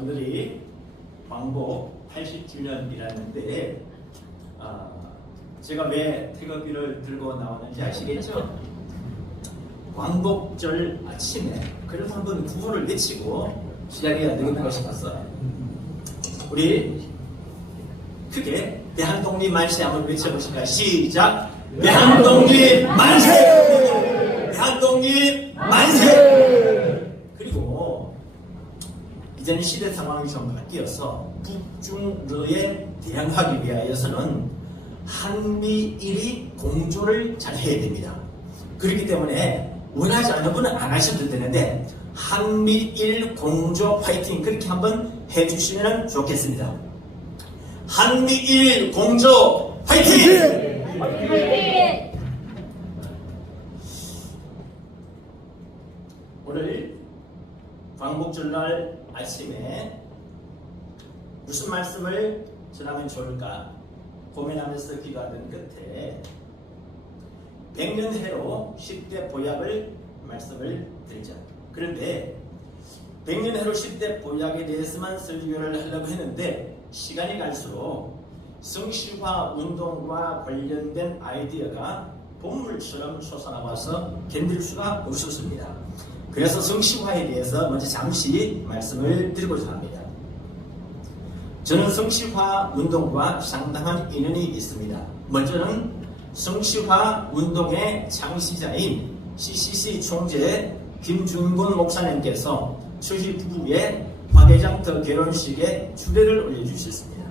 오늘이 광복 80주년이라는데 제가 왜 태극기를 들고 나오는지 아시겠죠? 광복절 아침에 그래도 한번 구호를 외치고 시작해야 되겠다고 싶었어요. 우리 크게 대한독립 만세 한번 외쳐보실까요? 시작! 대한독립 만세! 대한독립 만세! 그리고 이제는 시대 상황이 좀 바뀌어서 북중러에 대항하기 위하여서는 한미일이 공조를 잘 해야 됩니다. 그렇기 때문에 원하지 않는 분은 안 하셔도 되는데 한미일 공조 파이팅 그렇게 한번 해주시면 좋겠습니다. 한미일 공조 파이팅! 파이팅! 오늘 광복절날 아침에 무슨 말씀을 전하면 좋을까 고민하면서 기도하던 끝에 100년 해로 10대 보약을 말씀을 드리자. 그런데 100년 해로 10대 보약에 대해서만 설교를 하려고 했는데 시간이 갈수록 성시화 운동과 관련된 아이디어가 본물처럼 솟아나와서 견딜 수가 없었습니다. 그래서 성시화에 대해서 먼저 잠시 말씀을 드리고자 합니다. 저는 성시화 운동과 상당한 인연이 있습니다. 먼저는 성시화 운동의 창시자인 CCC 총재 김준곤 목사님께서 처희 부부의 화개장터 결혼식에 주례를 올려주셨습니다.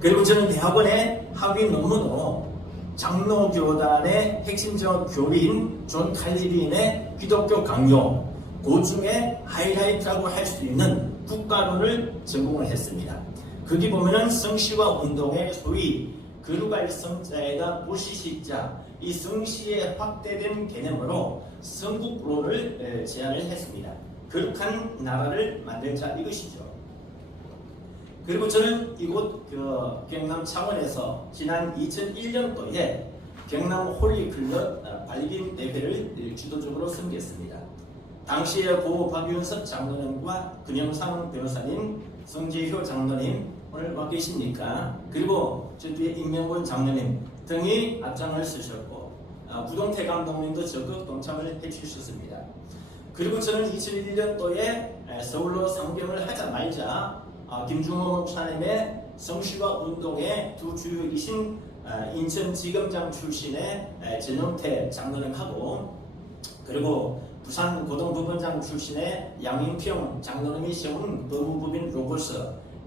그리고 저는 대학원의 학위 논문으로 장로교단의 핵심적 교리인 존 칼리빈의 기독교 강요, 그 중에 하이라이트라고 할 수 있는 국가론을 전공을 했습니다. 거기 보면은 성시화 운동의 소위 거룩할 성자에다 보시시자 이 성시의 확대된 개념으로 성국론을 제안을 했습니다. 거룩한 나라를 만들자 이것이죠. 그리고 저는 이곳 경남 창원에서 지난 2001년도에 경남 홀리클럽 발림 대회를 주도적으로 섬겼습니다. 당시에 고 박윤석 장로님과 금영상 변호사님, 성재효 장로님 오늘 와 계십니까? 그리고 저 뒤에 임명곤 장로님 등이 앞장을 쓰셨고 부동태 감독님도 적극 동참을 해주셨습니다. 그리고 저는 2001년도에 서울로 상경을 하자 말자 김중호 목사님의 성시화 운동의 두 주역이신 인천지검장 출신의 전용태 장로님하고 그리고 부산 고등법원장 출신의 양인평 장로님이 세운 법무법인 로고스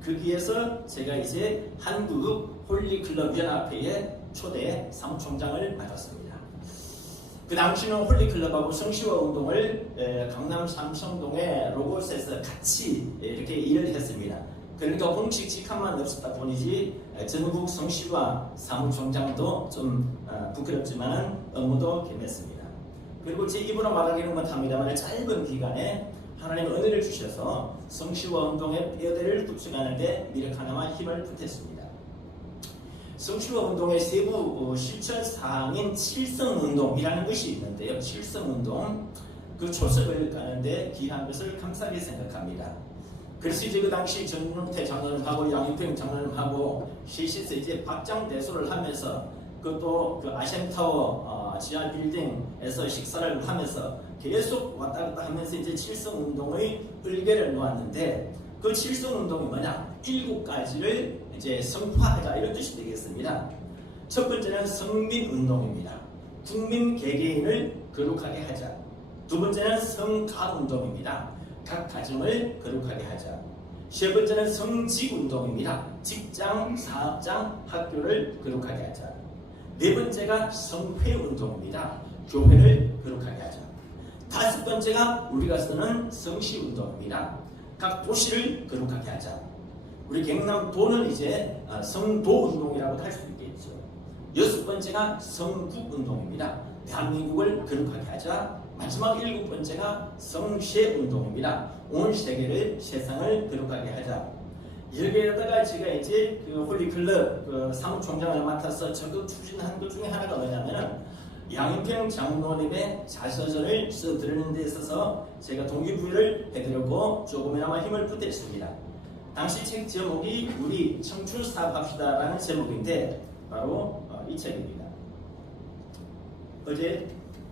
거기에서 제가 이제 한국 홀리클럽 연합회의 초대 사무총장을 맡았습니다. 그 당시는 홀리클럽하고 성시화 운동을 강남 삼성동의 로고스에서 같이 이렇게 일을 했습니다. 그러니까 공식 직함만 없었다 보니지 전국 성시화 사무총장도 좀 부끄럽지만 업무도 겸했습니다. 그리고 제 입으로 말하기는 못합니다만 짧은 기간에 하나님 은혜를 주셔서 성시화 운동의 뼈대를 뚝심하는데 미력 하나만 힘을 보탰습니다. 성시화 운동의 세부 실천 사항인 칠성운동이라는 것이 있는데요. 칠성운동 그 초석을 까는데 귀한 것을 감사하게 생각합니다. 그래서 이제 그 당시 전용태 장로님하고 양인평 장로님하고 셋이서 이제 박장대소를 하면서 그것도 그 아시안타워 지하 빌딩에서 식사를 하면서 계속 왔다 갔다 하면서 이제 칠성운동의 을개를 놓았는데 그 칠성운동이 뭐냐? 7가지를 이제 성화하자 이런 뜻이 되겠습니다. 첫 번째는 성민운동입니다. 국민 개개인을 거룩하게 하자. 두 번째는 성가운동입니다. 각 가정을 거룩하게 하자. 세 번째는 성직운동입니다. 직장, 사업장, 학교를 거룩하게 하자. 네 번째가 성회운동입니다. 교회를 거룩하게 하자. 다섯 번째가 우리가 쓰는 성시운동입니다. 각 도시를 거룩하게 하자. 우리 경남도는 이제 성도운동이라고 할 수 있겠죠. 여섯 번째가 성국운동입니다. 대한민국을 거룩하게 하자. 마지막 일곱 번째가 성세운동입니다. 온 세계를 세상을 거룩하게 하자. 여기에다가 제가 이제 홀리클럽 사무총장을 맡아서 적극 추진한 것 중에 하나가 뭐냐면 양인평 장로님의 자서전을 써드리는 데 있어서 제가 동기부여를 해드렸고 조금이나마 힘을 보탰습니다. 당시 책 제목이 우리 청춘 사업합시다라는 제목인데 바로 이 책입니다. 어제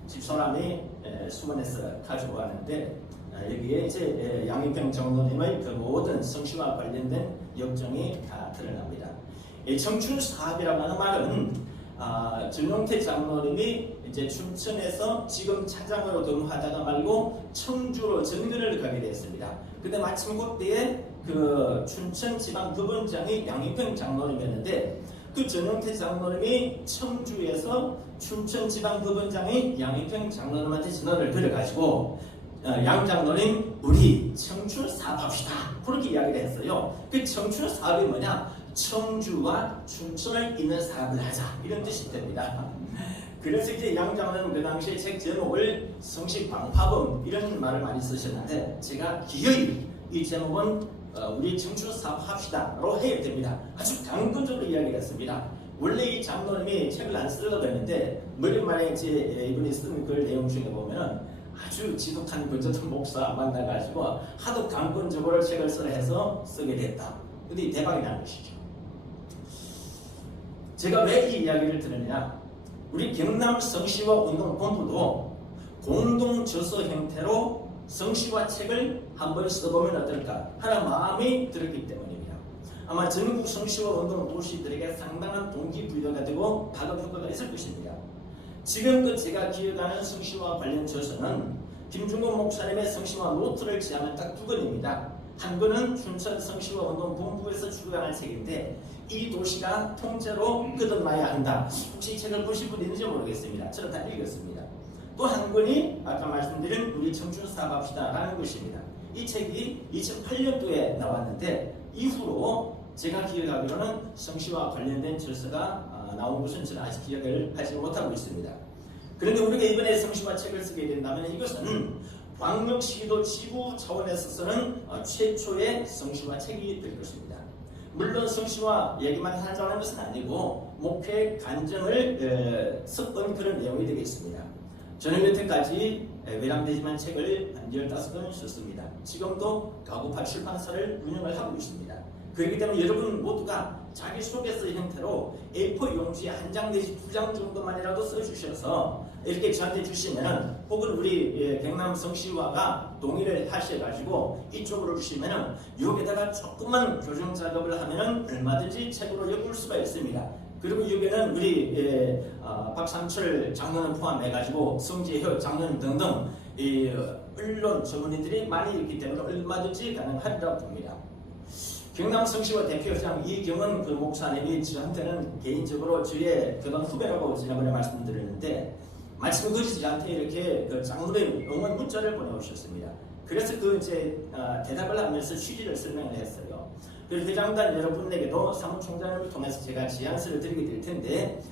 집사람이 수원에서 가지고 왔는데 여기에 이제 양인평 장로님의 그 모든 성씨와 관련된 역정이 다 드러납니다. 청춘 사업이라고 하는 말은 전용태 장로님이 이제 춘천에서 지금 차장으로 근무하다가 말고 청주로 전근을 가게 되었습니다. 근데 마침 그때에 그 춘천지방법원장이 양인평 장로님이었는데 그 전용태 장로님이 청주에서 춘천지방법원장이 양인평 장로님한테 전화를 걸어가지고 양 장로님 우리 청춘 사업합시다 그렇게 이야기를 했어요. 그 청춘 사업이 뭐냐? 청주와 춘천을 잇는 사업을 하자 이런 뜻이 됩니다. 그래서 이제 양 장로는 그 당시에 책 제목을 성식방파범 이런 말을 많이 쓰셨는데 제가 기어이 이 제목은 우리 청춘 사업합시다로 해야 됩니다. 아주 강건적으로 이야기를 했습니다. 원래 이 장로님이 책을 안 쓰려고 했는데 머릿말에 이제 이분이 쓴 글 내용 중에 보면은 아주 지독한 건조한 목사 만나가지고 하도 강건적으로 책을 쓰라 해서 쓰게 됐다. 근데 대박이 나는 것이죠. 제가 왜 이 이야기를 들으냐? 우리 경남 성씨와 운동본부도 공동 저서 형태로 성씨와 책을 한번 써보면 어떨까 하는 마음이 들었기 때문입니다. 아마 전국 성씨와 운동 도시들에게 상당한 동기부여가 되고 파급 효과가 있을 것입니다. 지금껏 제가 기억하는 성씨와 관련 저서는 김중곤 목사님의 성씨와 노트를 제하면 딱 두 권입니다. 한 권은 춘천 성씨와 운동 본부에서 출간한 책인데 이 도시가 통째로 거듭나야 한다. 혹시 이 책을 보신 분 있는지 모르겠습니다. 저는 다 읽었습니다. 또 한 권이 아까 말씀드린 우리 청춘 사업합시다라는 것입니다. 이 책이 2008년도에 나왔는데 이후로 제가 기억하기로는 성씨와 관련된 저서가 나온 것은 저는 아직 기억을 하지 못하고 있습니다. 그런데 우리가 이번에 성씨와 책을 쓰게 된다면 이것은 광역시도 지구 차원에서는 최초의 성씨와 책이 될 것입니다. 물론 성씨와 얘기만 하자는 것은 아니고 목회 간증을 섞은 그런 내용이 되겠습니다. 저는 여태까지 외람되지만 책을 한 15권 썼습니다. 지금도 가구파 출판사를 운영을 하고 있습니다. 그렇기 때문에 여러분 모두가 자기소개서 형태로 A4 용지에 한 장 내지 2장 정도만이라도 써주셔서 이렇게 저한테 주시면은 혹은 우리 경남 성씨와가 동의를 하셔가지고 이쪽으로 주시면은 여기다가 조금만 교정 작업을 하면은 얼마든지 책으로 엮을 수가 있습니다. 그리고 여기는 우리 박상철 장로님 포함해가지고 성재효 장로님 등등 이 언론 전문인들이 많이 있기 때문에 얼마든지 가능하리라고 봅니다. 경남 성씨와 대표장 이경은 그 목사님이 저한테는 개인적으로 저의 그런 후배라고 지난번에 말씀드렸는데 마침 그것이 저한테 이렇게 그 장로의 응원 문자를 보내오셨습니다. 그래서 그 이제 대답을 하면서 취지를 설명을 했어요. 그래서 회장단 여러분에게도 사무총장을 통해서 제가 제안서를 드리게 될 텐데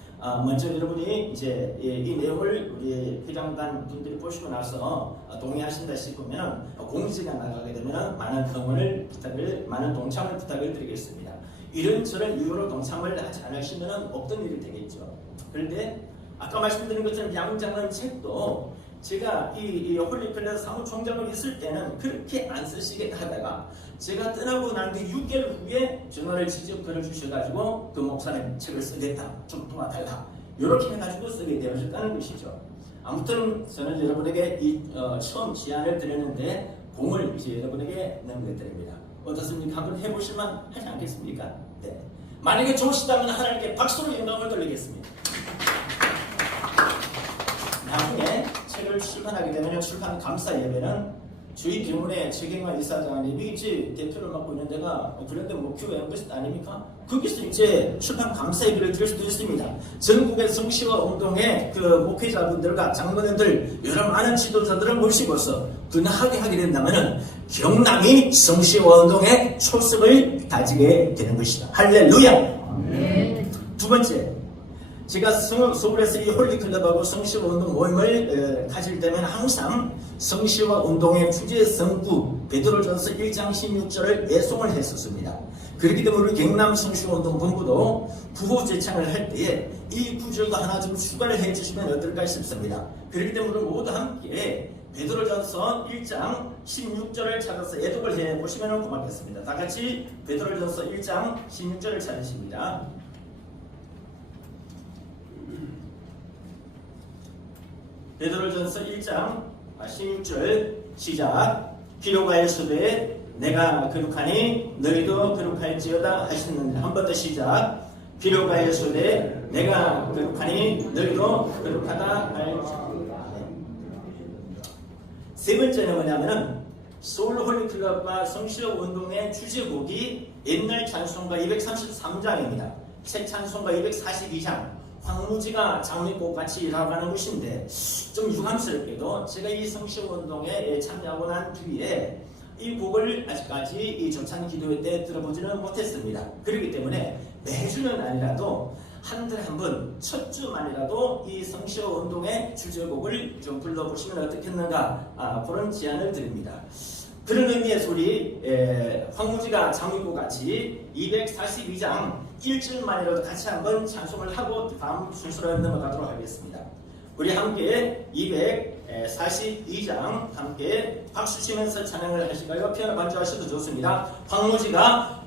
먼저 여러분이 이제 이 내용을 우리 회장단 분들이 보시고 나서 동의하신다 싶으면 공지가 나가게 되면 많은 응원을 많은 동참을 부탁을 드리겠습니다. 이런저런 이유로 동참을 하지 않으시면 없던 일이 되겠죠. 그런데 아까 말씀드린 것처럼 양장은 책도 제가 이 홀리필레 사무총장을 있을 때는 그렇게 안 쓰시겠다 하다가 제가 떠나고 난 뒤 6개월 후에 전화를 직접 걸어주셔가지고 그 목사님 책을 쓰겠다 좀 도와달라 이렇게 해가지고 쓰게 되었다는 것이죠. 아무튼 저는 여러분에게 처음 제안을 드렸는데 공을 이제 여러분에게 넘겨드립니다. 어떻습니까? 한번 해보실만 하지 않겠습니까? 네. 만약에 좋으시다면 하나님께 박수로 영광을 돌리겠습니다. 나중에 책을 출판하게 되면 출판 감사 예배는 저희 병원의 최경환 이사장님이 이제 대표를 맡고 있는 데가 그런데 목표 엠버시 아닙니까? 거기서 이제 출판 감사 예배를 드릴 수도 있습니다. 전국의 성씨와 운동의 그 목회자분들과 장로님들 여러 많은 지도자들을 모시고서 근하게 하게 된다면은 경남이 성씨와 운동의 초석을 다지게 되는 것이다. 할렐루야. 두 번째. 제가 서울에서 이 홀리클럽하고 성시화운동 모임을 가질 때면 항상 성시화운동의 주제 성구 베드로전서 1장 16절을 애송을 했었습니다. 그렇기 때문에 우리 경남 성시화운동 본부도 구호 제창을 할 때에 이 구절도 하나 좀 추가를 해주시면 어떨까 싶습니다. 그렇기 때문에 우리 모두 함께 베드로전서 1장 16절을 찾아서 애독을 해보시면 고맙겠습니다. 다 같이 베드로전서 1장 16절을 찾으십니다. 베드로전서 1장 16절 시작. 기록하였으되 내가 거룩하니 너희도 거룩할지어다 하시는데 한 번 더 시작. 기록하였으되 내가 거룩하니 너희도 거룩하다 할지어다. 세 번째는 뭐냐면은 서울홀리클럽과 성시화운동의 주제곡이 옛날 찬송가 233장입니다. 새 찬송가 242장 황무지가 장미꽃같이라고 하는 것인데 좀 유감스럽게도 제가 이 성시화운동에 참여하고 난 뒤에 이 곡을 아직까지 이 조찬 기도회 때 들어보지는 못했습니다. 그렇기 때문에 매주는 아니라도 한 달에 한 번 첫 주만이라도 이 성시화운동의 주제곡을 좀 불러보시면 어떻겠는가 그런 제안을 드립니다. 그런 의미에서 우리 황무지가 장미꽃같이 242장 1절만이라도 같이 한번 찬송을 하고 다음 순서로 넘어가도록 하겠습니다. 우리 함께 242장 함께 박수 치면서 찬양을 하실까요? 피아노 반주하셔도 좋습니다. 황무지가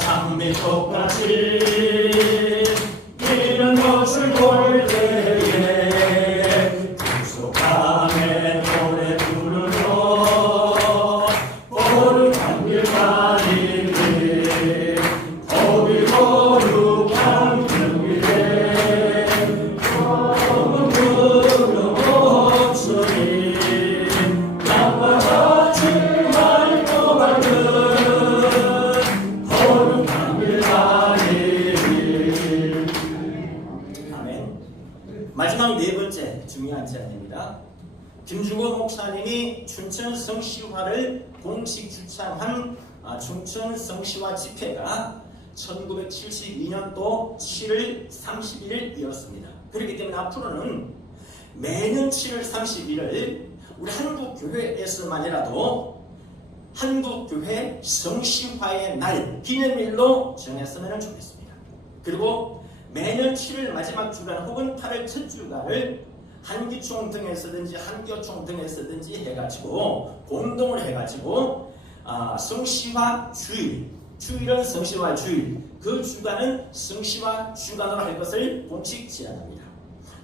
장미꽃같이 이런 것을 볼 때에 구속함에 노래 부르며 거룩한 길 가리니 거기 거룩한 그 길에 검은 구름 없으니 나와 같이 맑고 밝은 마지막 네 번째 중요한 제안입니다. 김주고 목사님이 춘천 성시화를 공식 주창한 춘천 성시화 집회가 1972년도 7월 31일이었습니다. 그렇기 때문에 앞으로는 매년 7월 31일 우리 한국교회에서만이라도 한국교회 성시화의 날 기념일로 정했으면 좋겠습니다. 그리고 매년 7월 마지막 주간 혹은 8월 첫 주간을 한기총 등에서든지 한교총 등에서든지 해가지고 공동을 해가지고 성시화 주일은 성시화 주일, 그 주간은 성시화 주간으로 할 것을 공식 제안합니다.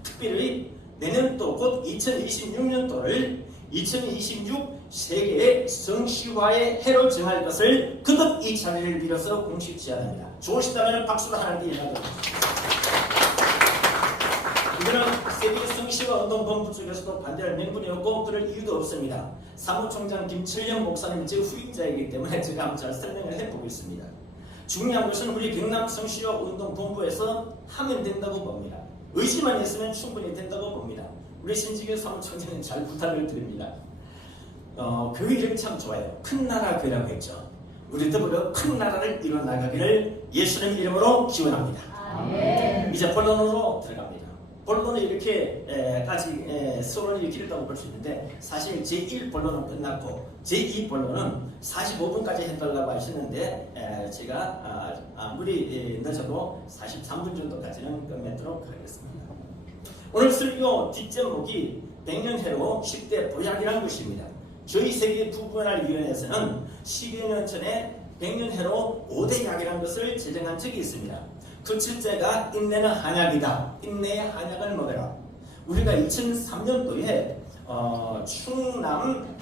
특별히 내년도 곧 2026년도를 2026 세계의 성시화의 해로 정할 것을 거듭 이 자리를 빌어서 공식 제안합니다. 좋으시다면 박수로 하나님께 인하드립니다. 이거는 세계 성시화운동본부 쪽에서도 반대할 명분이 없고 그럴 이유도 없습니다. 사무총장 김철영 목사님은 제 후임자이기 때문에 제가 한번 잘 설명을 해보겠습니다. 중요한 것은 우리 경남 성시화운동본부에서 하면 된다고 봅니다. 의지만 있으면 충분히 된다고 봅니다. 우리 신지교 사무총장님 잘 부탁을 드립니다. 교회 이름이 참 좋아요. 큰 나라 교회라고 했죠. 우리 더불어 큰 나라를 이뤄나가기를 예수님 이름으로 기원합니다. 이제 본론으로 들어갑니다. 본론은 이렇게 서론이 길다고 볼 수 있는데 사실 제1본론은 끝났고 제2본론은 45분까지 해달라고 하시는데 제가 아무리 늦어도 43분 정도까지는 끝내도록 하겠습니다. 오늘 설교 뒷제목이 100년해로 10대 보약이라는 것입니다. 저희 세계 부부연합위원회에서는 10여 년 전에 100년해로 5대 약이라는 것을 제정한 적이 있습니다. 그 첫째가 인내는 한약이다. 인내의 한약을 먹어라. 우리가 2003년도에 충남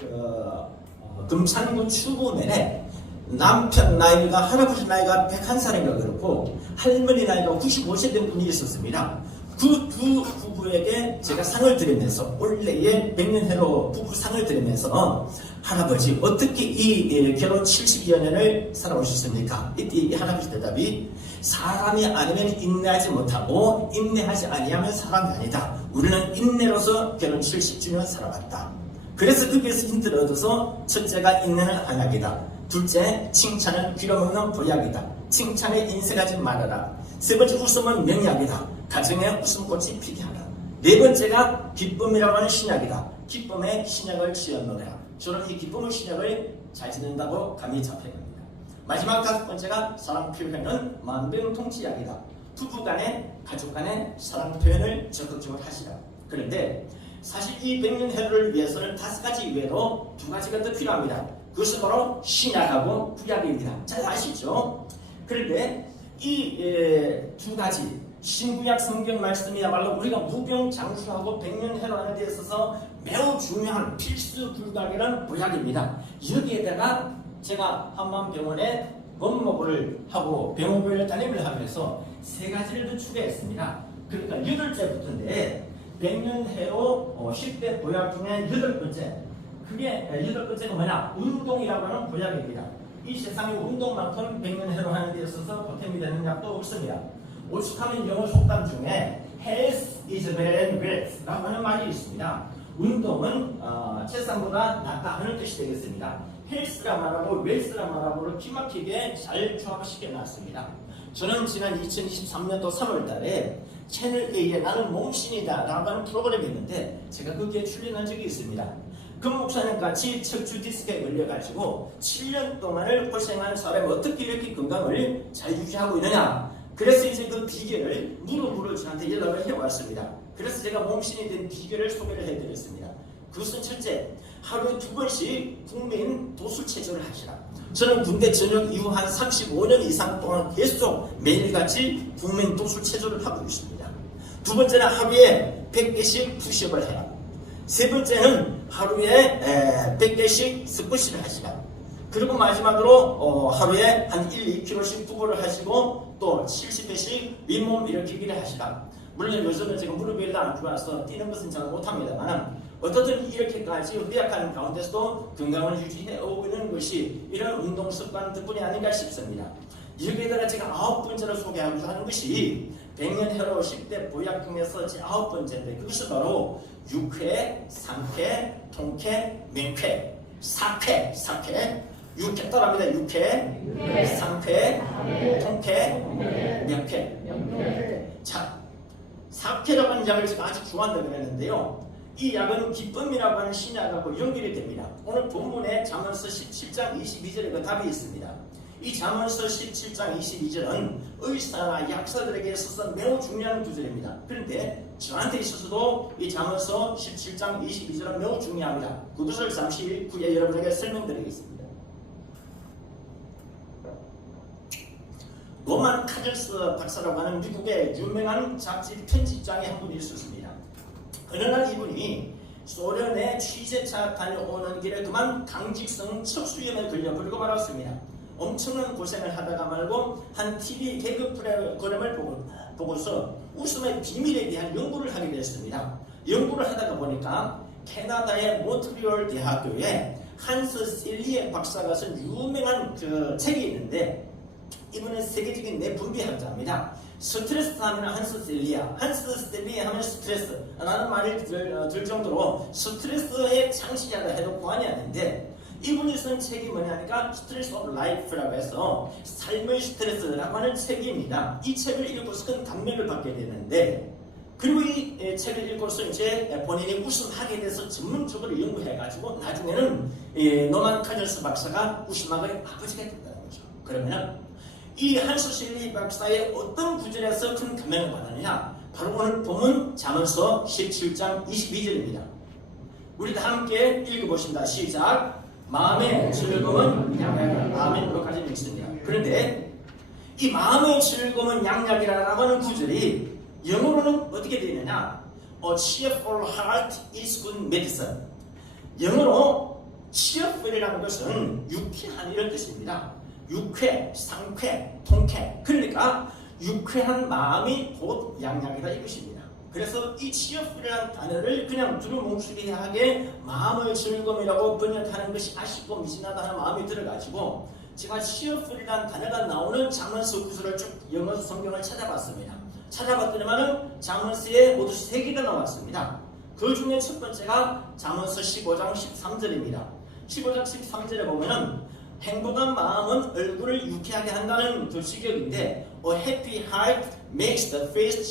금산구 추구면에 남편 나이가 할아버지 나이가 101살인가 그렇고 할머니 나이가 95세 된 분이 있었습니다. 그 두 부부에게 제가 상을 드리면서 올해의 100년해로 부부 상을 드리면서 할아버지 어떻게 이 결혼 70여 년을 살아오셨습니까? 이 할아버지 대답이 사람이 아니면 인내하지 못하고 인내하지 아니하면 사람이 아니다. 우리는 인내로서 결혼 70주년 살아왔다. 그래서 거기에서 힌트를 얻어서 첫째가 인내는 한약이다. 둘째, 칭찬은 빌어먹는 보약이다. 칭찬에 인색하지 말아라. 세 번째 웃음은 명약이다. 가정에 웃음꽃이 피게 하라. 네 번째가 기쁨이라고 하는 신약이다. 기쁨의 신약을 지었노라. 저는 이 기쁨의 신약을 잘 지낸다고 감이 잡혀갑니다. 마지막 다섯 번째가 사랑 표현은 만병통치약이다. 부부간에 가족간에 사랑 표현을 적극적으로 하시라. 그런데 사실 이 백년해로를 위해서는 다섯 가지 이외에도 두 가지가 더 필요합니다. 그것은 바로 신약하고 구약입니다. 잘 아시죠? 그런데 이 두 가지 신구약 성경 말씀이야말로 우리가 무병장수하고 백년해로하는 데 있어서 매우 중요한 필수 불가결한 보약입니다. 여기에다가 제가 한만병원에 원목을 하고 병원을 담임을 하면서 세 가지를 더 추가했습니다. 그러니까 8번째부터인데 백년해로 10대 보약 중에 8번째, 그게 8번째가 뭐냐? 운동이라고 하는 보약입니다. 이 세상에 운동만큼 백년해로 하는 데 있어서 보탬이 되는 약도 없습니다. 오죽하면 영어 속담 중에 health is better than wealth 라고 하는 말이 있습니다. 운동은 재산보다 낫다 하는 뜻이 되겠습니다. 헬스라 말하고 웰스라 말하고 기막히게 잘 조합시켜 놨습니다. 저는 지난 2023년도 3월 달에 채널 A에 나는 몸신이다 라고 하는 프로그램이 있는데 제가 거기에 출연한 적이 있습니다. 그 목사님 같이 척추 디스크에 걸려가지고 7년 동안을 고생한 사람이 어떻게 이렇게 건강을 잘 유지하고 있느냐. 그래서 이제 그 비결을 무릎으로 저한테 연락을 해왔습니다. 그래서 제가 몸신이 된 비결을 소개를 해드렸습니다. 그것은 첫째, 하루에 2번씩 국민 도수체조를 하시라. 저는 군대 전역 이후 한 35년 이상 동안 계속 매일같이 국민 도수체조를 하고 있습니다. 두 번째는 하루에 100개씩 푸시업을 해라. 세 번째는 하루에 100개씩 스쿼시를 하시라. 그리고 마지막으로 하루에 한 1, 2kg씩 부부를 하시고 또 70회씩 윗몸 일으키기를 하시라. 물론 요즘은 제가 무릎이 안 좋아서 뛰는 것은 잘 못합니다만 어떻든 이렇게까지 허약한 가운데서도 건강을 유지해 오고 있는 것이 이런 운동 습관 덕분이 아닌가 싶습니다. 여기에다가 제가 9번째로 소개하고자 하는 것이 백년해로 10대 보약 중에서 제 9번째인데 그것은 바로 육회, 상회, 통회, 명회, 사회, 육회 따라합니다. 육회, 상회, 통회, 명회. 자, 사회라고 하는 약을 제가 아주 좋아한다고 그랬는데요. 이 약은 기쁨이라고 하는 신약하고 연결이 됩니다. 오늘 본문에 잠언서 17장 22절에 그 답이 있습니다. 이 잠언서 17장 22절은 의사나 약사들에게 있어서 매우 중요한 구절입니다. 그런데 저한테 있어서도 이 잠언서 17장 22절은 매우 중요합니다. 그것을 잠시 후에 여러분에게 설명드리겠습니다. 로만 카젤스 박사라고 하는 미국의 유명한 잡지 편집장이 한 분이 있었습니다. 어느 날 이분이 소련에 취재차 다녀오는 길에 그만 강직성 척수염에 걸려 버리고 말았습니다. 엄청난 고생을 하다가 말고 한 TV 개그 프로그램을 보고서 웃음의 비밀에 대한 연구를 하게 됐습니다. 연구를 하다가 보니까 캐나다의 몬트리올 대학교에 한스 셀리에 박사가 쓴 유명한 그 책이 있는데 이분은 세계적인 내분비학자입니다. 스트레스 하면 한스 셀리에 하면 스트레스 라는 말이 들 정도로 스트레스의 창시자라 해도 과언이 아닌데 이분이 쓴 책이 뭐냐니까 스트레스 오브 라이프라고 해서 삶의 스트레스라고 하는 책입니다. 이 책을 읽고서 큰 감명을 받게 되는데 그리고 이 책을 읽고서 이제 본인이 웃음하게 돼서 전문적으로 연구해가지고 나중에는 노만 카젤스 박사가 웃음학의 아버지가 됐다는 거죠. 그러면 이 한스 셀리 박사의 어떤 구절에서 큰 감명을 받았느냐? 바로 오늘 본문 잠언서 17장 22절입니다. 우리 다 함께 읽어보십니다. 시작. 마음의 즐거움은 양약이라. 아멘으로 가진 읽습니다. 그런데 이 마음의 즐거움은 양약이라고 하는 구절이 영어로는 어떻게 되어 있느냐? A cheerful heart is good medicine. 영어로 cheerful이라는 것은 유쾌한 이런 뜻입니다. 유쾌, 상쾌, 통쾌. 그러니까 유쾌한 마음이 곧 양약이다 이것입니다. 그래서 이 cheerful이라는 단어를 그냥 두루뭉술하게 마음의 즐거움이라고 번역하는 것이 아쉽고 미진하다 하는 마음이 들어가지고 제가 cheerful이라는 단어가 나오는 잠언서 구절을 쭉 영어 성경을 찾아봤습니다. 찾아봤더니만은 잠언서에 모두 3개가 나왔습니다. 그 중에 첫 번째가 잠언서 15장 13절입니다. 15장 13절에 보면은 행복한 마음은 얼굴을 유쾌하게 한다는 도식격인데 A happy heart makes the face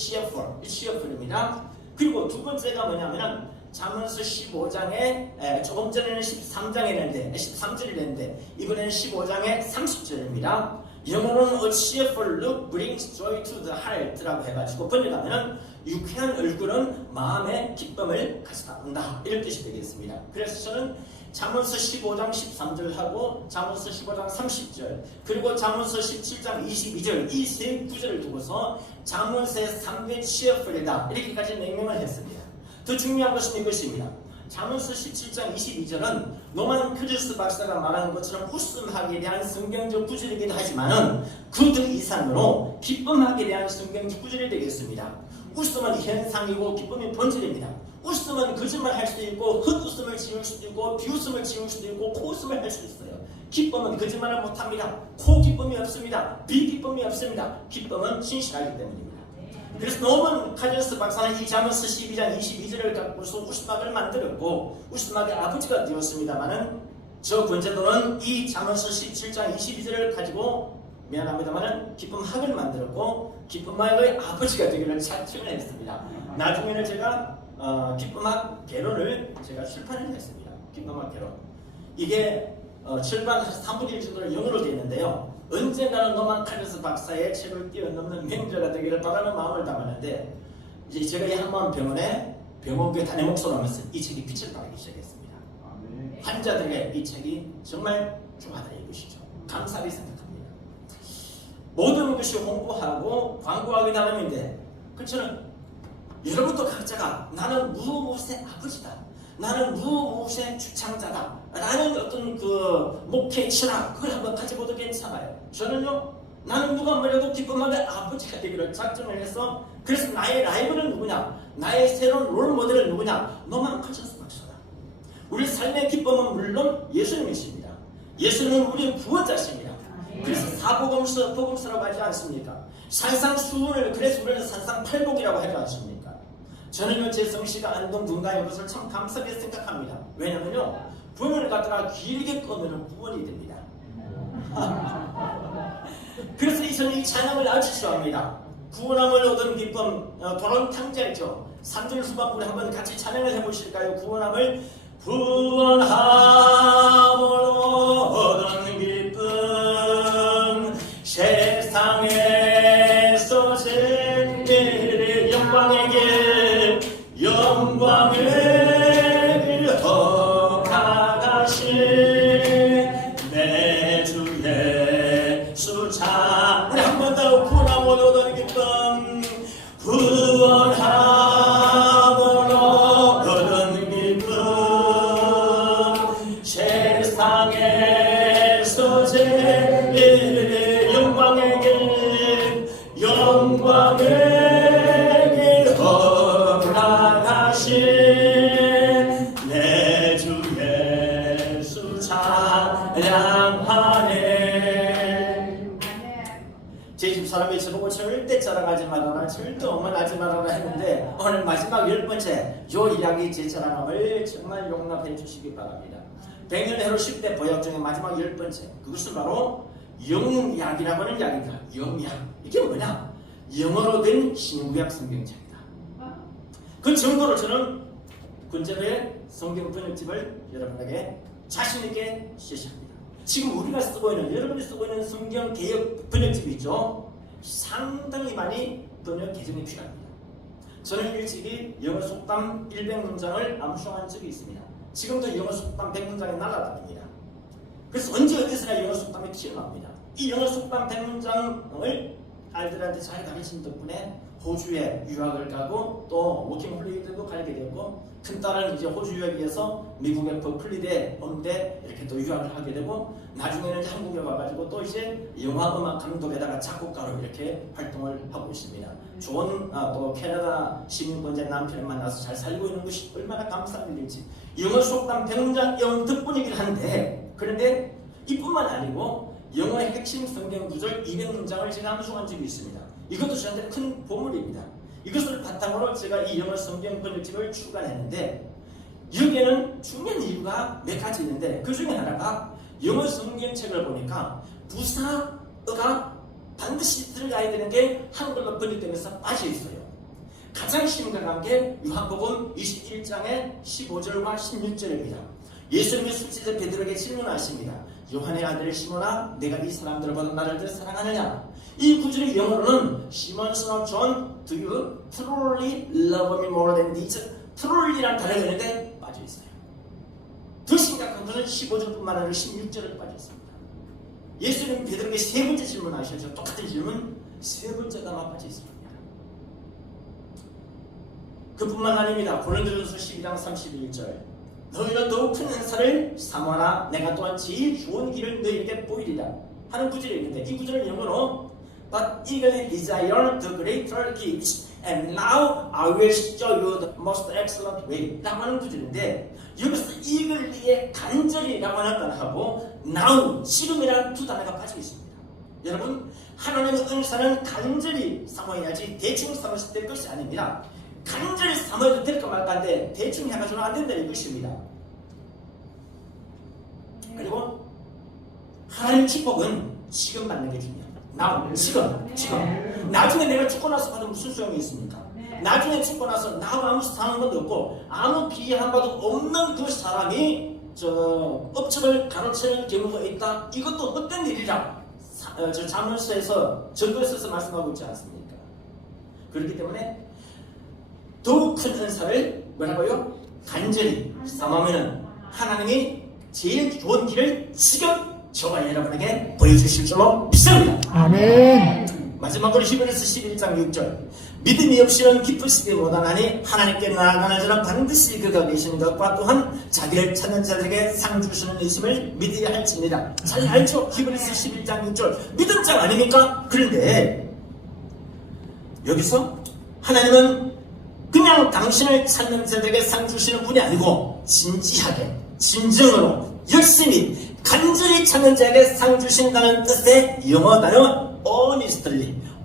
cheerful입니다. 그리고 두 번째가 뭐냐면 잠언서 15장에 조금 전에는 13절이 했는데 이번에는 15장의 30절입니다. 영어로는 A cheerful look brings joy to the heart라고 해가지고 번역하면 유쾌한 얼굴은 마음의 기쁨을 가져다 온다 이런 뜻이 되겠습니다. 그래서 저는 잠언서 15장 13절하고 잠언서 15장 30절 그리고 잠언서 17장 22절 이 세 구절을 두고서 잠언서의 3대 cheerful이다 이렇게까지 명명을 했습니다. 더 중요한 것은 이것입니다. 잠언서 17장 22절은 노만 크리스 박사가 말하는 것처럼 웃음하기에 대한 성경적 구절이기도 하지만은 그 이상으로 기쁨하기에 대한 성경적 구절이 되겠습니다. 웃음은 현상이고 기쁨이 본질입니다. 웃음은 거짓말 할 수도 있고 헛웃음을 지을 수도 있고 비웃음을 지을 수도 있고 코웃음을 할 수 있어요. 기쁨은 거짓말을 못합니다. 코기쁨이 없습니다. 비기쁨이 없습니다. 기쁨은 진실하기 때문입니다. 그래서 노먼 카리스 박사는 이 잠언서 12장 22절을 갖고서 웃음학을 만들었고 웃음학의 아버지가 되었습니다만은 저 권제도는 이 잠언서 17장 22절을 가지고 미안합니다만은 기쁨학을 만들었고 기쁨학의 아버지가 되기를 자청을 했습니다. 나중에는 제가 기쁨학 개론을 제가 출판을 했습니다. 기쁨학 개론 이게 절반 3분의 1 정도는 영어로 되어 있는데요. 언젠가는 노만 카리스 박사의 책을 뛰어넘는 명저가 되기를 바라는 마음을 담았는데 이제 제가 이 한마음 병원에 병원교회 담임 목사로 하면서 이 책이 빛을 발하기 시작했습니다. 환자들에게 이 책이 정말 중하다 이것이죠. 감사히 생각합니다. 모든 것이 홍보하고 광고하기 나름인데 그처럼 여러분도 각자가 나는 무엇의 아버지다. 나는 무엇의 주창자다. 라는 어떤 그 목회 철학 그걸 한번 가져봐도 괜찮아요. 저는요 나는 누가 뭐래도 기쁨하게 아버지가 되기를 작정을 해서 그래서 나의 라이벌은 누구냐 나의 새로운 롤 모델은 누구냐 노만 카리스 박사다. 우리 삶의 기쁨은 물론 예수님이십니다. 예수님은 우리의 구원자십니다. 그래서 복음서라고 하지 않습니까? 산상수훈을 그래서 우리는 산상팔복이라고 하지 않습니까? 저는요 제 성씨가 안동 둔가인 것을 참 감사하게 생각합니다. 왜냐면요 부원을 갖다가 길게 꺼내는 구원이 됩니다. 그래서 저는 이 찬양을 아주 좋아합니다. 구원함을 얻은 기쁨 돌아온 탕자이죠. 3절 후반부를 한번 같이 찬양을 해보실까요? 구원함을 얻은 기쁨 세상에서 제일 영광의 길 영광의 길 허가하신 내 주 예수 자 우리 한 번 더 구원함을 얻은 기쁨 구원함을 얻은 기쁨 세상에서 제일 영광의 길 영광의 길 허락하신 내 주 예수 찬양하네. 제 집사람이 저보고 절대 자랑하지 말아라 절대 오만하지 말아라 했는데 오늘 마지막 10번째 요 이야기 제 자랑함을 정말 용납해 주시기 바랍니다. 100년회로 10대 보약 중에 마지막 10번째 그것은 바로 영약이라고 하는 약입니다. 영약 이게 뭐냐 영어로 된 신구약 성경책입니다. 그 정도로 저는 군제도의 성경 번역집을 여러분에게 자신있게 실시합니다. 지금 우리가 쓰고 있는 여러분이 쓰고 있는 성경 개역 번역집이 있죠. 상당히 많이 번역 개정이 필요합니다. 저는 일찍이 영어 속담 100문장을 암송한 적이 있습니다. 지금도 영어 속담 100문장이 날아다닙니다. 그래서 언제 어디서나 영어 속담이 튀어나옵니다. 이 영어 속담 100문장을 아이들한테 잘 가르친 덕분에 호주에 유학을 가고 또 워킹 홀리데이도 가게 되고 큰딸은 이제 호주 유학에서 미국의 버클리대 오는데 이렇게 또 유학을 하게 되고 나중에는 이제 한국에 와가지고 또 이제 영화 음악 감독에다가 작곡가로 이렇게 활동을 하고 있습니다. 좋은 또 캐나다 시민권자 남편을 만나서 잘 살고 있는 것이 얼마나 감사한 일인지 영어 속담 100문장 영 덕분이긴 한데 그런데 이뿐만 아니고 영어의 핵심 성경 구절 200문장을 제가 암송한 적이 있습니다. 이것도 저한테 큰 보물입니다. 이것을 바탕으로 제가 이 영어 성경 번역집을 출간했는데 여기에는 중요한 이유가 몇 가지 있는데 그 중에 하나가 영어 성경책을 보니까 부사어가 반드시 들어가야 되는 게 한글로 번역되면서 빠져 있어요. 가장 심각한 게 요한복음 21장의 15절과 16절입니다. 예수님이 술집에 베드로에게 질문하십니다. 요한의 아들 시몬아, 내가 이 사람들보다 나를 더 사랑하느냐? 이 구절의 영어로는 시몬 son of John, do you truly love me more than this? truly라는 단어가 있는데 빠져 있어요. 더 심각한 것은 15절뿐만 아니라 16절에 빠져 있습니다. 예수님이 베드로에게 세 번째 질문하셨죠. 똑같은 질문 세 번째가 빠져 있습니다. 그뿐만 아닙니다. 고린도전서 12장 31절 너희는 더욱 큰 은사를 사모하나 내가 또한 제일 좋은 길을 너희에게 보이리라 하는 구절이 있는데 이 구절은 영어로 But eagerly desire the greater gifts and now I will show you the most excellent way 라고 하는 구절인데 여기서 eagerly의 간절히라고 하는 단어하고 now, 지금이라는 두 단어가 빠지고 있습니다. 여러분 하나님의 은사는 간절히 사모해야지 대충 사모했을 때 것이 아닙니다. 간절히 사모해도 될까 말까인데 대충 해가지고는 안 된다는 것입니다. 그리고 하나님의 축복은 지금 받는 게 중요합니다. 지금 나중에 내가 죽고 나서 받으면 무슨 소용이 있습니까? 나중에 죽고 나서 나하고 아무 상한 것도 없고 아무 기여한 바도 없는 그 사람이 업적을 가로채는 경우가 있다. 이것도 헛된 일이라 자문서에서 전도서에서 말씀하고 있지 않습니까? 그렇기 때문에 더욱 큰 은사를 뭐라고요? 간절히 사모하면 하나님이 제일 좋은 길을 지금 저와 여러분에게 보여주실 줄로 믿습니다. 아멘. 마지막으로 히브리서 11장 6절 믿음이 없이는 기쁘시기 못하나니 하나님께 나아가는 자는 반드시 그가 계신 것과 또한 자기를 찾는 자들에게 상 주시는 의심을 믿어야 할지니라. 잘 알죠? 히브리서 11장 6절 믿음장 아닙니까? 그런데 여기서 하나님은 그냥 당신을 찾는 자들에게 상 주시는 분이 아니고 진지하게 진정으로 열심히 간절히 찾는 자에게 상 주신다는 뜻의 영어 단어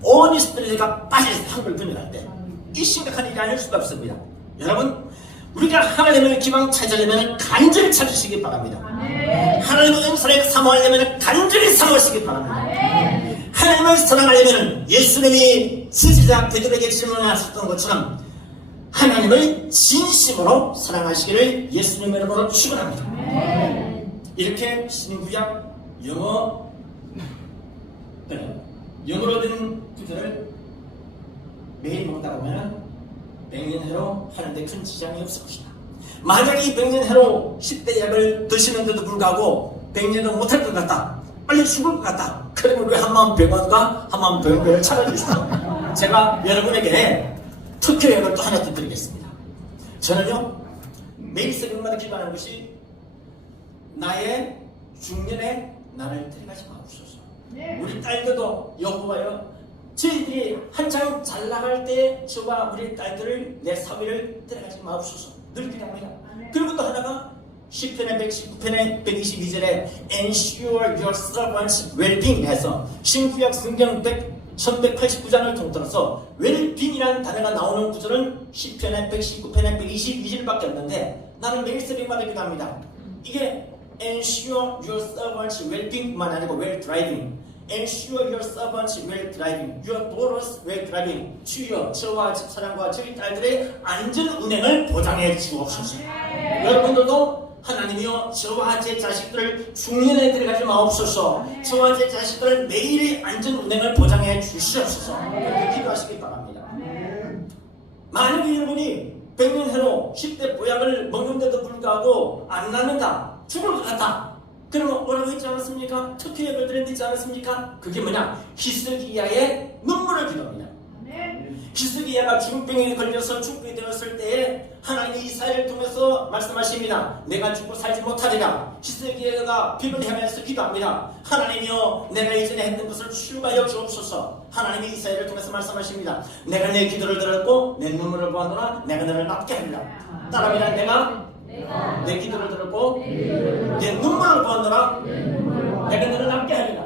earnestly가 빠져서 한글 번역할 때 이 심각한 일이 아닐 수가 없습니다. 여러분 우리가 하나님의 기왕 찾으려면 간절히 찾으시기 바랍니다. 하나님의 은사를 사모하려면 간절히 사모하시기 바랍니다. 하나님을 사랑하려면 예수님이 스지자 베드로에게 질문하셨던 것처럼 하나님을 진심으로 사랑하시기를 예수님의 이름으로 축원합니다. 이렇게 신구약 영어로 된 구절을 매일 먹다 보면 100년 해로 하는데 큰 지장이 없을 것이다. 만약에 이 100년 해로 10대 약을 드시는데도 불구하고 100년은 못할 것 같다. 빨리 죽을 것 같다. 그러면 왜 한마음 병원과 한마음 병원을 찾아주시죠. 제가 여러분에게 특효약을 또 하나 더 드리겠습니다. 저는요 매일 새벽마다 기도하는 것이 나의 중년에 나를 데려가지 마옵소서. 우리 딸들도 여호와여 저희들이 한창 잘 나갈 때 저와 우리 딸들을 내 사위를 데려가지 마옵소서 늘 기도합니다. 그리고 또 하나가 시편의 119편의 122절에 Ensure your servants well-being 해서 신구약 성경 1189장을 통틀어서 웰빙이라는 단어가 나오는 구절은 시편의 119편의 122절밖에 없는데 나는 매일 새벽마다 기도합니다. 이게 Ensure your servants well-being뿐만 아니고 well-driving Ensure your servants well-driving Your daughters well-driving 주여 저와 집사람과 저희 딸들의 안전 운행을 보장해 주옵소서. 여러분들도 하나님이여 저와 제 자식들을 중년에 데려가지 마옵소서. 저와 제 자식들을 매일의 안전 운행을 보장해 주시옵소서. 그렇게 기도하시기 바랍니다. 만약에 여러분이 100년 해로 10대 보약을 먹는데도 불구하고 안 낫는다, 죽을 것 같다, 그러면 뭐라고 했지 않았습니까? 특효약을 드렸지 않았습니까? 그게 뭐냐? 히스기야의 눈물을 기도합니다. 히스기야가 중병에 걸려서 죽게 되었을 때에 하나님이 이사야를 통해서 말씀하십니다. 내가 죽고 살지 못하리라. 히스기야가 빚을 하면서 기도합니다. 하나님이여 내가 이전에 했던 것을 추가하여 주옵소서. 하나님이 이사야를 통해서 말씀하십니다. 내가 내 기도를 들었고 내 눈물을 보았노라. 내가 너를 낫게 하리라. 따라합니다. 내가 내 기도를 들었고 내 눈물을 보았노라. 내가 너를 낫게 하리라.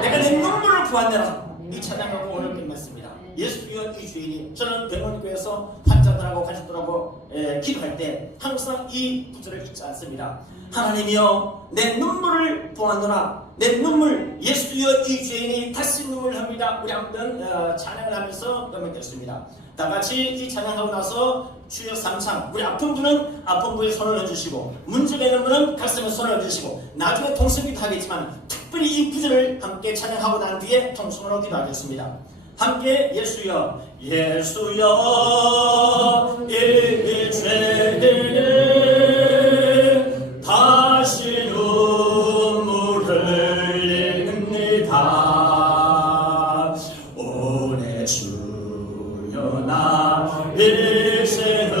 내가 내 눈물을 보았노라. 이 찬양하고 오늘 끝났습니다. 예수 위원 이 주인이 저는 병원교회에서 학자들하고 가족들하고 기도할 때 항상 이 구절을 잊지 않습니다. 하나님이여 내 눈물을 보았노라. 내 눈물 예수여 이 죄인이 다시 눈물을 합니다. 우리 한번 찬양을 하면서 넘어겠습니다. 다같이 이 찬양하고 나서 주여 삼창, 우리 아픈 분은 아픈 부에 손을 얹으시고 문제가 있는 분은 가슴에 손을 얹으시고 나중에 통성기도 하겠지만 특별히 이 구절을 함께 찬양하고 난 뒤에 통성으로 기도하겠습니다. 함께 예수여 예수여 이 죄인을 다시 눈물을 흘립니다. 오래 주여 나 일생은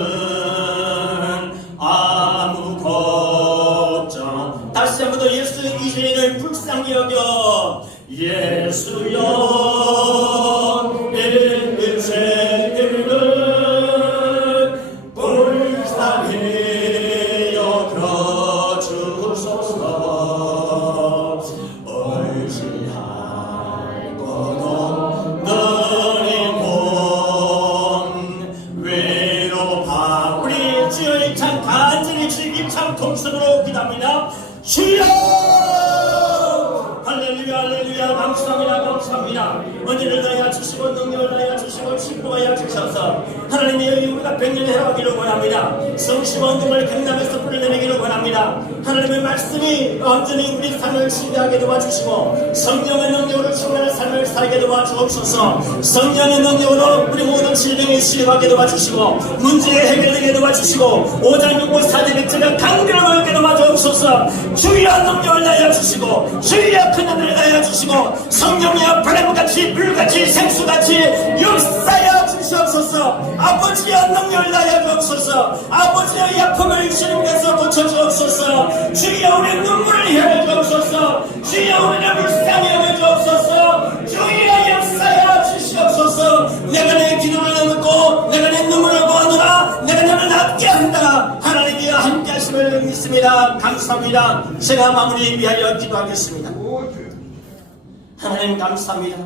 아무 걱정. 다시 한 번 더 예수 이 죄인을 불쌍히 여겨 예수여 이 죄인을 불쌍히 여겨 주소서. 의지할 것 없는 몸 외로파. 우리 주여 참 간절히 주님 참 통성으로 기도합니다. 주여 할렐루야 할렐루야 감사합니다 감사합니다. 은혜를 다하여 주시고 능력을 다하여 주시고 친구하여 주셔서 하나님의 우리가 100년 해가기를 원합니다. 성심과 운동을 경남에서 뿌려내기를 원합니다. 하나님의 말씀이 완전히 우리 삶을 신뢰하게 도와주시고 성령의 능력으로 충만한 삶을 살게 도와주옵소서. 성령의 능력으로 우리 모든 질병에 치료하게 도와주시고 문제에 해결되게 도와주시고 오장육부 사대백제가 강건을 얻게 도와주옵소서. 주여 능력을 다하여 주시고 주여 큰 하늘을 다하여 주시고 성령이여 바람같이 불같이 생수같이 역사여 주시옵소서. 아버지여 능력을 다하여 주옵소서. 아버지여 이 아픔을 주님께서 고쳐주옵소서. 주여 우리 눈물을 흘려 주옵소서. 주여 우리를 불쌍히 여겨 주옵소서. 주여 역사여 주시옵소서. 내가 내 기도를 듣고 내가 내 눈물을 보아노라. 내가 너를 낫게 한다. 하나님이여 함께 하심을 믿습니다. 감사합니다. 제가 마무리 위하여 기도하겠습니다. 하나님 감사합니다.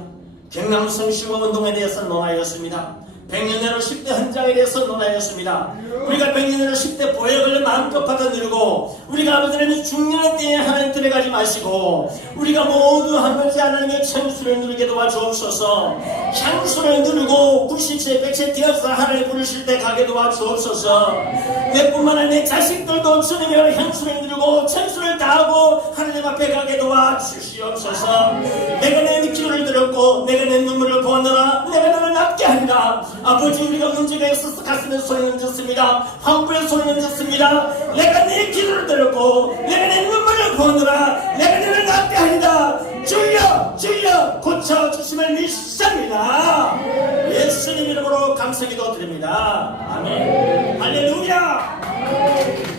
경남 성심과 운동에 대해서 논하였습니다. 100년으로 10대 헌장에 대해서 논하였습니다. 우리가 100년으로 10대 보혈을 마음껏 받아들이고 우리가 아버지는 중년의 때에 하나님 들어가지 마시고 우리가 모두 하나님의 하나님의 천수를 누리게 도와주옵소서. 향수를 누르고 90세 100세 되어서 하나님 부르실 때 가게 도와주옵소서. 내뿐만 아니라 내 자식들도 주님의 향수를 누르고 천수를 다하고 하나님 앞에 가게 도와주시옵소서. 내가 내 기도를 들었고 내가 내 눈물을 보았노라. 내가 너를 낫게 한다. 아버지 우리가 문제가 있어서 가슴에 손을 얹었습니다. 환부에 손을 얹었습니다. 내가 내 기도를 들었고 내가 내 눈물을 보느라 내가 너를 낫게 한다. 주여 주여 고쳐주심을 믿습니다. 예수님 이름으로 감사기도 드립니다. 아멘. 할렐루야.